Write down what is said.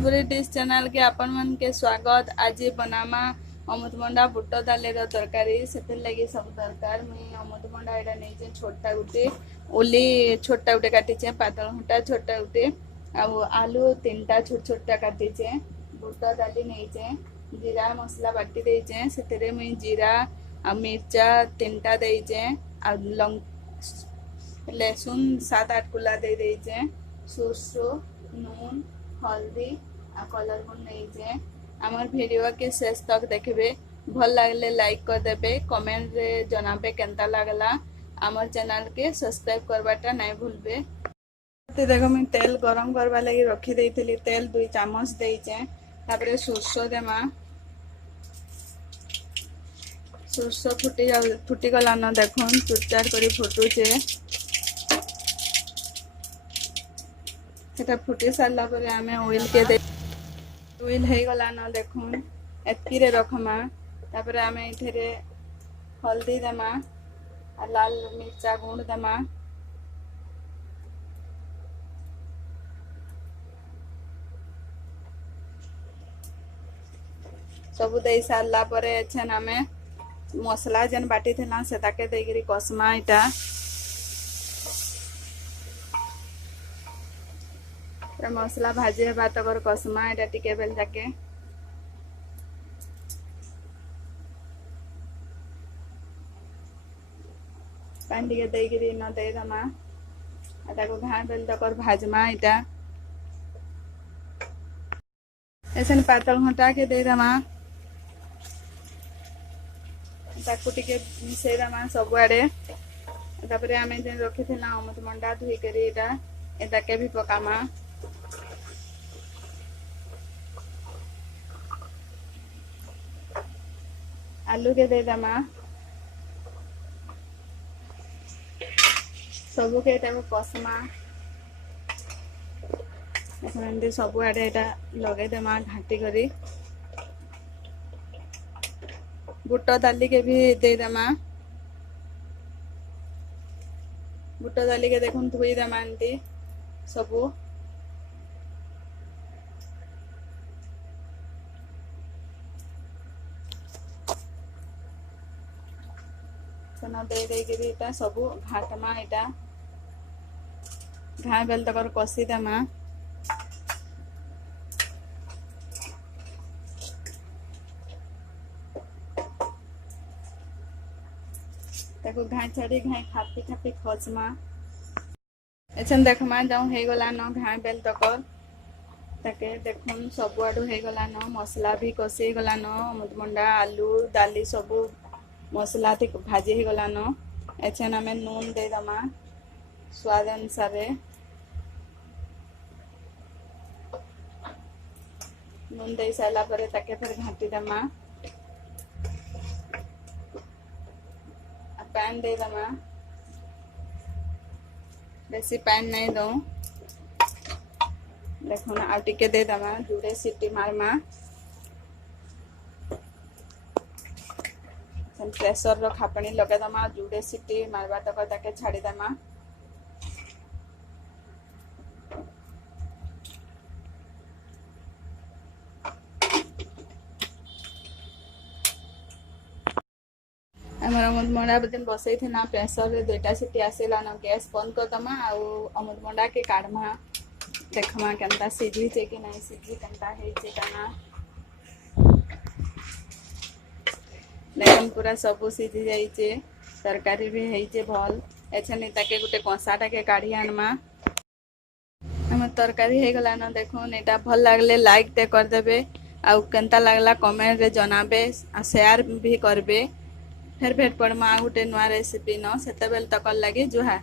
ସମ୍ବଲपुରୀ dish channel के आपण मन के स्वागत। आज बनामा अमृतभंडा बुट दाली तरकारी से लगी सब दरकार। मुई अमृतभंडा एटा नहीं छोटा गुटे उली छोटा गुटे काटीचे पातल घंटा छोटा गुटे आलू 3टा छोट छोटा काटीचे बुट दाली नहीं जीरा मसला बाटी देचे से मुई जीरा आ मिर्चा 3टा देचे लहसुन 7-8 कुला दे देचे सोरसो नून हल्दी आ कलर गुण नहीं आमर वीडियो के शेष तक देखबे भल लगले लाइक कर देबे कमेंट रे जनाबे केनता लागला आमर चैनल के सब्सक्राइब करवाटा नहीं भूलबे। देखो मैं तेल गरम करवा लगी रखी देइथिली तेल 2 चामच देइचे तापरे सोरसो देमा सोरसो फुटी गला न देखुन चुरचार करी फुटुचे सेटा फुटी सारला परे आमे ऑयल के दे ऑयल हे गला न देखुन एतकी रे रखमा तापरे आमे इथेरे हल्दी देमा आ लाल मिर्चा गुंड देमा सब दे सारला परे एछन आमे मसला जन बाटी थेला से ताके देगिरी कसमा इटा मसला भाजी है बात अगर कसमा एटा टिके बेल जाके पानी टिके देगिरी न दे दमा एटा को घाय बेल तकर भाजमा इटा ऐसे पातल घंटा के दे दमा ताकू टिके मिसई दमा सब आड़े तापरे आमे जे रखी थेला अमृतभंडा धुई करी एटा एटा के भी पकामा आलू के दे दमा सबू के एटा को कसमा एखन सबू आड़े एटा लगे देमा घाटी करी बुट दाली के भी दे दमा बुट दाली के देखुन धुई दमा एंती सबू सेना दे देगिरी इटा सबू घाटमा इटा घाय बेल तकर कसी देमा ताको घाय छाड़ी घाय खापी खापी खसमा एछन देखमा जाऊ हे गला न घाय बेल तकर ताके देखुन सब आडू हे गला न मसला भी कसी गला न अमृतभंडा आलू दाली सबू मसला थी भाजी ही गला न एछन आमे नून दे दमा स्वाद अनुसार नून दे साला परे ताके फिर घाटी दमा पैन दे दमा बेसी पैन नहीं दो देखो ना आउ टिके दे दमा जुड़े सीटी मारमा प्रेसर रो खापणी लगे दमा जुड़े सीटी मारबा तक ताके छाड़ी दमा अमृतभंडा बदन बसई थे ना प्रेसर रे 2टा सीटी आसेला ना गैस बंद कर दमा आ अमृतभंडा के काढ़मा देखमा केनता सिझी छे कि नहीं सिझी केनता हे छे काना लेकिन पूरा सबू सिझी जाई छे तरकारी भी हे छे भल एछनी ताके गुटे कंसाटा के काढ़ी आनमा हम तरकारी हे गला ना देखो एटा भल लागले लाइक ते कर देबे आ केनता लागला कमेंट रे जनाबे आ शेयर भी करबे फिर भेट पड़मा गुटे नुआ रेसिपी न सेते बेल तक लगे जुहा।